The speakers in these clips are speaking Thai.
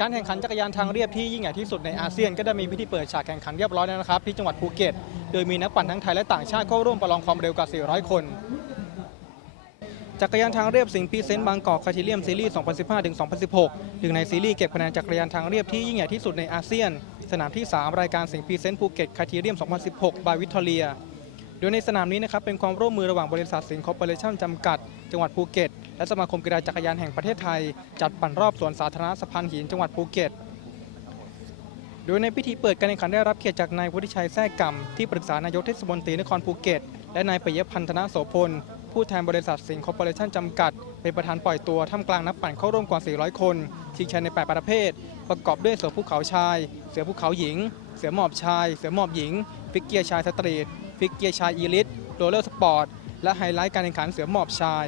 การแข่งขันจักรยานทางเรียบที่ยิ่งใหญ่ที่สุดในอาเซียนก็ได้มีพิธีเปิดฉากแข่งขันเรียบร้อยแล้วนะครับที่จังหวัดภูเก็ต โดยมีนักปั่นทั้งไทยและต่างชาติเข้าร่วมประลองความเร็วกว่า 400 คน จักรยานทางเรียบสิงห์พีเซนต์บางกอกคาทิเลียมซีรีส์ 2015-2016หนึ่งในซีรีส์เก็บคะแนนจักรยานทางเรียบที่ยิ่งใหญ่ที่สุดในอาเซียน สนามที่ 3 รายการสิงห์พีเซนต์ภูเก็ตคาทิเลียม 2016 บายวิทอเรีย โดยในสนามนี้นะครับเป็นความร่วมมือระหว่างบริษัทสิงห์คอร์ปอเรชั่นจำกัด จังหวัดภูเก็ต และสมาคมกีฬาจักรยานแห่งประเทศไทย จัดปั่นรอบสวนสาธารณะสะพานหินจังหวัดภูเก็ต โดยในพิธีเปิดการแข่งขันได้รับเกียรติจากนายวุฒิชัยแท้กรรมที่ปรึกษานายกเทศมนตรีนครภูเก็ต และนายปิยพันธนาโสพลผู้แทนบริษัทสิงห์คอร์ปอเรชั่นจำกัด เป็นประธานปล่อยตัวท่ามกลางนักปั่นเข้าร่วมกว่า 400 คนชิงชัยใน 8 ประเภท ประกอบด้วยเสือภูเขาชาย เสือภูเขาหญิง เสือหมอบชาย เสือหมอบหญิงฟิกเกียร์ชายสตรีท ฟิกเกียร์ชายอีลิทโรลเลอร์สปอร์ต และไฮไลท์การแข่งขันเสือหมอบชาย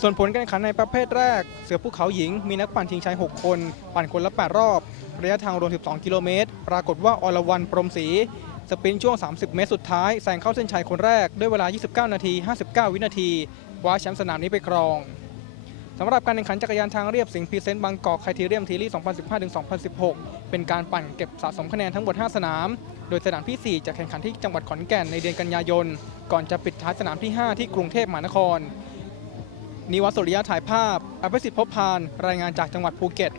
ส่วนผลการแข่งขันในประเภทแรก เสือภูเขาหญิง มีนักปั่นชิงชัย6 คน ปั่นคนละ 8 รอบ ระยะทางรวม 12 กิโลเมตร ปรากฏว่าอรวรรณพรมศรีสปรินต์ช่วง 30 เมตรสุดท้ายแซงเข้าเส้นชัยคนแรกด้วยเวลา 29 นาที 59 วินาทีคว้าแชมป์สนามนี้ไปครอง สำหรับการแข่งขันจักรยานทางเรียบสิงห์พรีเซนต์บางกอกไคทีเรียมทีรี2015-2016 เป็นการปั่นเก็บสะสมคะแนนทั้งหมด 5 สนาม โดยสนามทีสี่ 4 จะแข่งขันที่จังหวัดขอนแก่นในเดือนกันยายน ก่อนจะปิดท้ายสนามที่ 5 ที่กรุงเทพมหานคร นิวัตสุริยะถ่ายภาพ อภิสิทธิ์พบพาน รายงานจากจังหวัดภูเก็ต